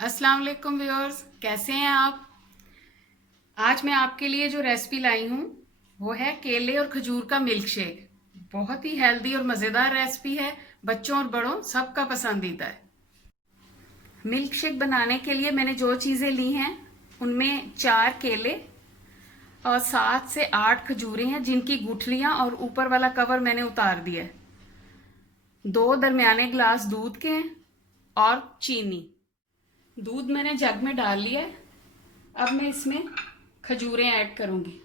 अस्सलाम वालेकुम व्यूअर्स, कैसे हैं आप। आज मैं आपके लिए जो रेसिपी लाई हूँ वो है केले और खजूर का मिल्क शेक। बहुत ही हेल्दी और मज़ेदार रेसिपी है, बच्चों और बड़ों सबका पसंदीदा है। मिल्क शेक बनाने के लिए मैंने जो चीज़ें ली हैं उनमें 4 केले और 7 से 8 खजूरें हैं जिनकी गुठलियाँ और ऊपर वाला कवर मैंने उतार दिया है। 2 दरमियाने गिलास दूध के हैं और चीनी। दूध मैंने जग में डाल लिया है। अब मैं इसमें खजूरें ऐड करूंगी।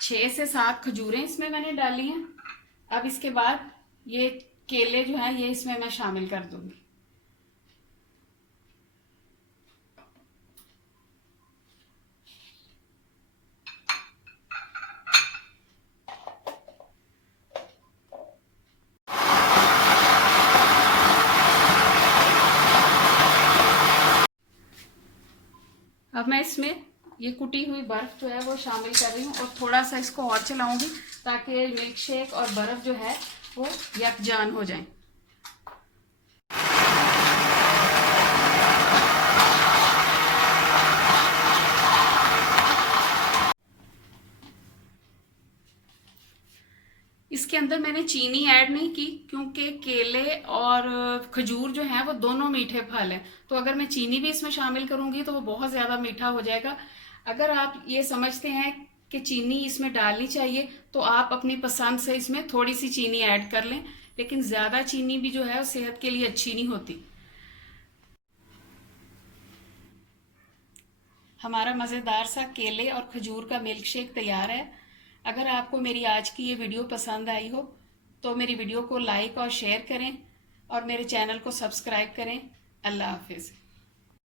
6 से 7 खजूरें इसमें मैंने डाली हैं। अब इसके बाद ये केले जो हैं ये इसमें मैं शामिल कर दूंगी। अब मैं इसमें ये कुटी हुई बर्फ जो है वो शामिल कर रही हूँ और थोड़ा सा इसको और चलाऊंगी ताकि मिल्क शेक और बर्फ जो है वो यकजान हो जाए। इसके अंदर मैंने चीनी ऐड नहीं की क्योंकि केले और खजूर जो है वो दोनों मीठे फल हैं, तो अगर मैं चीनी भी इसमें शामिल करूंगी तो वो बहुत ज़्यादा मीठा हो जाएगा। अगर आप ये समझते हैं कि चीनी इसमें डालनी चाहिए तो आप अपनी पसंद से इसमें थोड़ी सी चीनी ऐड कर लें, लेकिन ज़्यादा चीनी भी जो है वो सेहत के लिए अच्छी नहीं होती। हमारा मज़ेदार सा केले और खजूर का मिल्क शेक तैयार है। अगर आपको मेरी आज की ये वीडियो पसंद आई हो तो मेरी वीडियो को लाइक और शेयर करें और मेरे चैनल को सब्सक्राइब करें। अल्लाह हाफिज़।